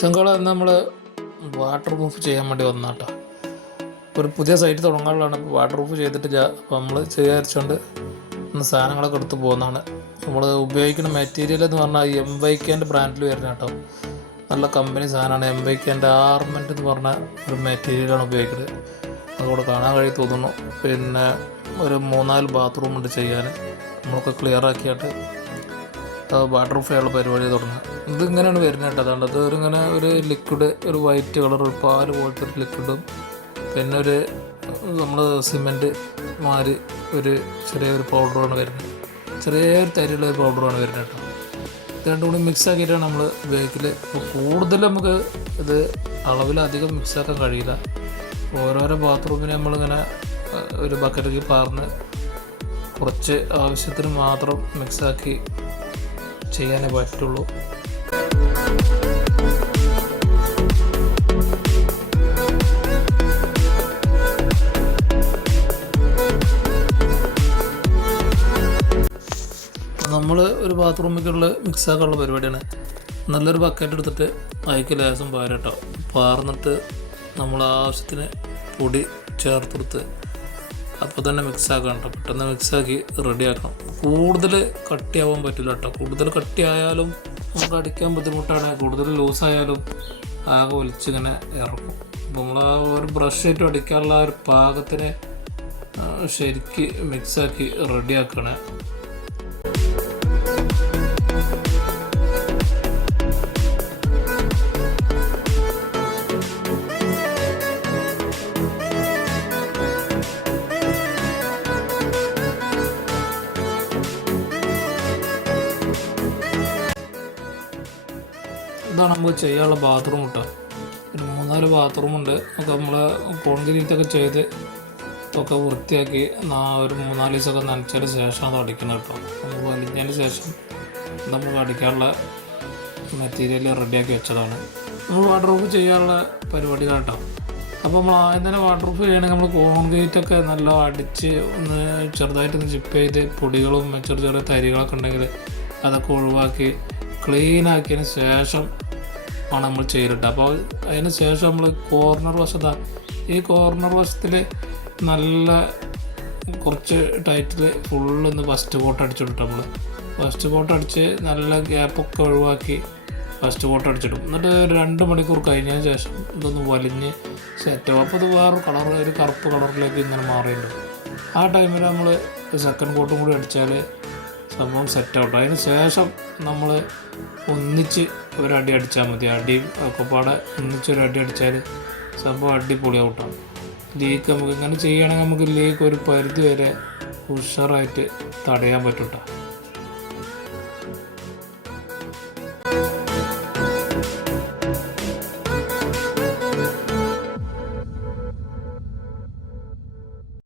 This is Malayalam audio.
ചെങ്കള നമ്മൾ വാട്ടർ പ്രൂഫ് ചെയ്യാൻ വേണ്ടി വന്നാട്ടോ. ഒരു പുതിയ സൈറ്റ് തുടങ്ങാനുള്ളതാണ്. ഇപ്പോൾ വാട്ടർ പ്രൂഫ് ചെയ്തിട്ടില്ല. അപ്പോൾ നമ്മൾ വിചാരിച്ചുകൊണ്ട് ഇന്ന് സാധനങ്ങളൊക്കെ എടുത്ത് പോകുന്നതാണ്. നമ്മൾ ഉപയോഗിക്കുന്ന മെറ്റീരിയൽ എന്ന് പറഞ്ഞാൽ എംവൈക്കേൻ്റെ ബ്രാൻഡിൽ വരുന്ന കേട്ടോ. നല്ല കമ്പനി സാധനമാണ്. എംവൈക്കേൻ്റെ ആർമെൻറ്റ് എന്ന് പറഞ്ഞ ഒരു മെറ്റീരിയലാണ് ഉപയോഗിക്കുന്നത്. അതുകൂടെ കാണാൻ കഴിയും തോന്നുന്നു. പിന്നെ ഒരു 3-4 ബാത്റൂം ഉണ്ട് ചെയ്യാൻ. നമ്മളൊക്കെ ക്ലിയർ ആക്കിയിട്ട് വാട്ടർ പ്രൂഫ് ചെയ്യാനുള്ള പരിപാടി തുടങ്ങുക. ഇതിങ്ങനെയാണ് വരുന്നത് കേട്ടോ. അതുകൊണ്ട് അത് ഇങ്ങനെ ഒരു ലിക്വിഡ്, ഒരു വൈറ്റ് കളർ, ഒരു പാല് പോലത്തെ ഒരു ലിക്വിഡും പിന്നെ ഒരു നമ്മൾ സിമെൻറ്റ് മാതിരി ഒരു ചെറിയൊരു പൗഡറാണ് വരുന്നത്. ചെറിയൊരു തരിയുള്ള ഒരു പൗഡറാണ് വരുന്നത് കേട്ടോ. ഇത് രണ്ടും കൂടി മിക്സ് ആക്കിയിട്ടാണ് നമ്മൾ ഉപയോഗിക്കൽ. അപ്പോൾ കൂടുതൽ നമുക്ക് ഇത് അളവിലധികം മിക്സാക്കാൻ കഴിയില്ല. ഓരോരോ ബാത്റൂമിനെ നമ്മളിങ്ങനെ ഒരു ബക്കറ്റിൽ പാർന്ന് കുറച്ച് ആവശ്യത്തിന് മാത്രം മിക്സാക്കി ചെയ്യാനേ പറ്റുള്ളൂ. നമ്മൾ ഒരു ബാത്റൂമിലേക്കുള്ള മിക്സാക്കാനുള്ള പരിപാടിയാണ്. നല്ലൊരു ബക്കറ്റ് എടുത്തിട്ട് അതിലേക്ക് ലേശം പാരട്ടോ പാർന്നിട്ട് നമ്മൾ ആവശ്യത്തിന് പൊടി ചേർത്തെടുത്ത് അപ്പോൾ തന്നെ മിക്സാക്കണം കേട്ടോ. പെട്ടെന്ന് മിക്സാക്കി റെഡിയാക്കണം. കൂടുതൽ കട്ടിയാവാൻ പറ്റില്ല കേട്ടോ. കൂടുതൽ കട്ടിയായാലും നമുക്ക് അടിക്കാൻ ബുദ്ധിമുട്ടാണ്. കൂടുതൽ ലൂസായാലും ആകെ ഒലിച്ചിങ്ങനെ ഇറക്കും. അപ്പോൾ നമ്മൾ ആ ഒരു ബ്രഷായിട്ടും അടിക്കാനുള്ള ആ ഒരു പാകത്തിന് ശരിക്ക് മിക്സാക്കി റെഡിയാക്കണേ. ഇതാണ് നമുക്ക് ചെയ്യാനുള്ള ബാത്റൂം കേട്ടോ. ഒരു 3-4 ബാത്റൂമുണ്ട്. ഒക്കെ നമ്മൾ കോൺക്രീറ്റൊക്കെ ചെയ്ത് ഒക്കെ വൃത്തിയാക്കി ഒരു 3-4 ദിവസമൊക്കെ നനച്ചതിന് ശേഷം അത് അടിക്കണം കേട്ടോ. നമ്മൾ വലിഞ്ഞതിന് ശേഷം നമുക്ക് അടിക്കാനുള്ള മെറ്റീരിയൽ റെഡിയാക്കി വെച്ചതാണ്. നമ്മൾ വാട്ടർ പ്രൂഫ് ചെയ്യാനുള്ള പരിപാടികളാണ് കേട്ടോ. അപ്പോൾ നമ്മൾ ആദ്യം തന്നെ വാട്ടർ പ്രൂഫ് ചെയ്യണമെങ്കിൽ നമ്മൾ കോൺക്രീറ്റൊക്കെ നല്ല അടിച്ച് ഒന്ന് ചെറുതായിട്ടൊന്ന് ചിപ്പ് ചെയ്ത് പൊടികളും ചെറിയ തരികളൊക്കെ ഉണ്ടെങ്കിൽ അതൊക്കെ ഒഴിവാക്കി ക്ലീനാക്കിയതിന് ശേഷം ആണ് നമ്മൾ ചെയ്തിട്ട്. അപ്പോൾ അതിന് ശേഷം നമ്മൾ കോർണർ വശത്താണ് ഈ കോർണർ വശത്തിൽ നല്ല കുറച്ച് ടൈറ്റിൽ ഫുള്ളൊന്ന് ഫസ്റ്റ് കോട്ട് അടിച്ചിട്ട് നമ്മൾ ഫസ്റ്റ് കോട്ട് അടിച്ച് നല്ല ഗ്യാപ്പൊക്കെ ഒഴിവാക്കി ഫസ്റ്റ് കോട്ട് അടിച്ചിടും. എന്നിട്ട് 2 മണിക്കൂർ കഴിഞ്ഞതിന് ശേഷം ഇതൊന്ന് വലിഞ്ഞ് സെറ്റാവും. അപ്പോൾ ഇത് വേറെ കളർ, ഒരു കറുപ്പ് കളറിലേക്ക് ഇങ്ങനെ മാറിയിട്ടുണ്ട്. ആ ടൈമിൽ നമ്മൾ സെക്കൻഡ് കോട്ടും കൂടി അടിച്ചാൽ സംഭവം സെറ്റാവട്ടെ. അതിന് ശേഷം നമ്മൾ ഒന്നിച്ച് ഒരടി അടിച്ചാൽ മതി. അടിയും ഒക്കെ പാടെ ഒന്നിച്ചൊരടി അടിച്ചാൽ സംഭവം അടിപൊളിയാവട്ടാണ്. ലീക്ക് നമുക്ക് ഇങ്ങനെ ചെയ്യുകയാണെങ്കിൽ നമുക്ക് ലീക്ക് ഒരു പരിധി വരെ ഉഷാറായിട്ട് തടയാൻ പറ്റും കേട്ടോ.